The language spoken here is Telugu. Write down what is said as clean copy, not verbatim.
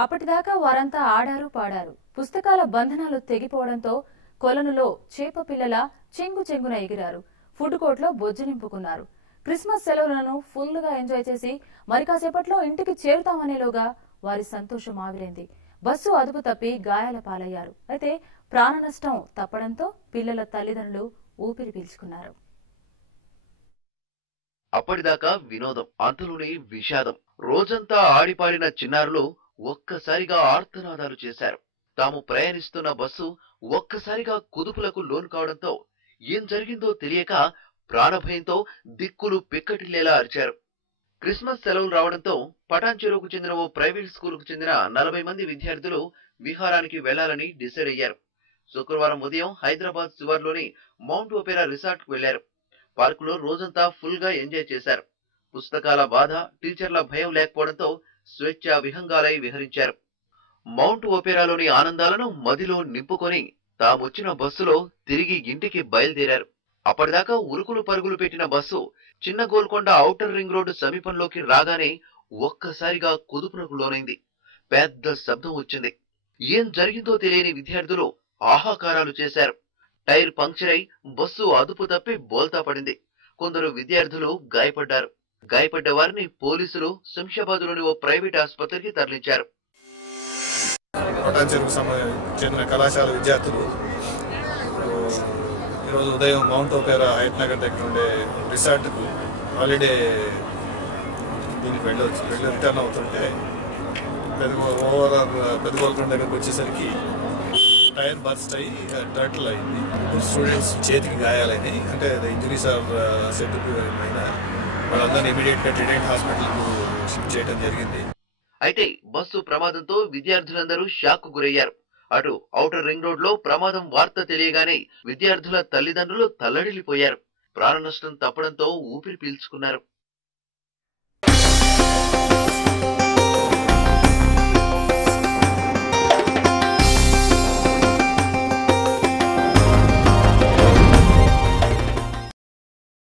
అప్పటిదాకా వారంతా ఆడారు పాడారు. పుస్తకాల బంధనాలు తెగిపోవడంతో కొలనులో చేప పిల్లల చెంగు చెంగున ఎగిరారు. ఫుడ్ కోర్టులో బొజ్జు నింపుకున్నారు. క్రిస్మస్ సెలవులను ఫుల్గా ఎంజాయ్ చేసి మరి కాసేపట్లో ఇంటికి చేరుతామనేలోగా వారి సంతోషం ఆవిరైంది. బస్సు అదుపు తప్పి గాయాల పాలయ్యారు. అయితే ప్రాణ నష్టం తప్పడంతో పిల్లల తల్లిదండ్రులు ఊపిరి పీల్చుకున్నారు. అప్పటిదాకా వినోదం, అంతలోనే విషాదం. రోజంతా ఆడిపాడిన చిన్నారులు ఒక్కసారిగా ఆర్తనాదాలు చేశారు. తాము ప్రయాణిస్తున్న బస్సు ఒక్కసారిగా కుదుపులకు లోను కావడంతో ఏం జరిగిందో తెలియక ప్రాణభయంతో దిక్కులు పిక్కటిల్లేలా అరిచారు. క్రిస్మస్ సెలవులు రావడంతో పటాన్చెరువుకు చెందిన ఓ ప్రైవేట్ స్కూలుకు చెందిన 40 మంది విద్యార్థులు విహారానికి వెళ్లాలని డిసైడ్ అయ్యారు. శుక్రవారం ఉదయం హైదరాబాద్ శివార్లోని మౌంట్ ఒపేరా రిసార్ట్ కు వెళ్లారు. పార్కులో రోజంతా ఫుల్ గా ఎంజాయ్ చేశారు. పుస్తకాల బాధ, టీచర్ల భయం లేకపోవడంతో స్వేచ్ఛా విహంగాలై విహరించారు. మౌంట్ ఒపేరాలోని ఆనందాలను మదిలో నింపుకొని తామొచ్చిన బస్సులో తిరిగి ఇంటికి బయలుదేరారు. అప్పటిదాకా ఉరుకులు పరుగులు పెట్టిన బస్సు చిన్న గోల్కొండ ఔటర్ రింగ్ రోడ్డు సమీపంలోకి రాగానే ఒక్కసారిగా కుదుపునకు లోనైంది. పెద్ద శబ్దం వచ్చింది. ఏం జరిగిందో తెలియని విద్యార్థులు ఆహాకారాలు చేశారు. టైర్ పంక్చర్ అయి బస్సు అదుపు తప్పి బోల్తా పడింది. కొందరు విద్యార్థులు గాయపడ్డారు. గాయపడ్డ వారిని పోలీసులు శంషాబాద్లోని ఓ ప్రైవేట్ ఆసుపత్రికి తరలించారు. పటాన్చెరువుకు చెందిన కళాశాల విద్యార్థులు ఈరోజు ఉదయం మౌంట్ ఒపేరా హైట్ నగర్ దగ్గర ఉండే రిసార్ట్కు హాలిడే దీనికి వెళ్ళి రిటర్న్ అవుతుంటే పెద్దగోల్కొండ దగ్గరకు వచ్చేసరికి టైర్ బర్స్ట్ అయ్యి టర్టిల్ అయింది. స్టూడెంట్స్ చేతికి గాయాలని, అంటే ఇంజరీస్ ఆర్ సెప్టిక్ అయిన వాళ్ళందరినీ ఇమీడియట్ గా ట్రీట్మెంట్ హాస్పిటల్కు షిఫ్ట్ చేయడం జరిగింది. అయితే బస్సు ప్రమాదంతో విద్యార్థులందరూ షాక్ కు గురయ్యారు. అటు ఔటర్ రింగ్ రోడ్ లో ప్రమాదం వార్త తెలియగానే విద్యార్థుల తల్లిదండ్రులు తల్లడిల్లిపోయారు. ప్రాణ నష్టం తప్పడంతో ఊపిరి పీల్చుకున్నారు.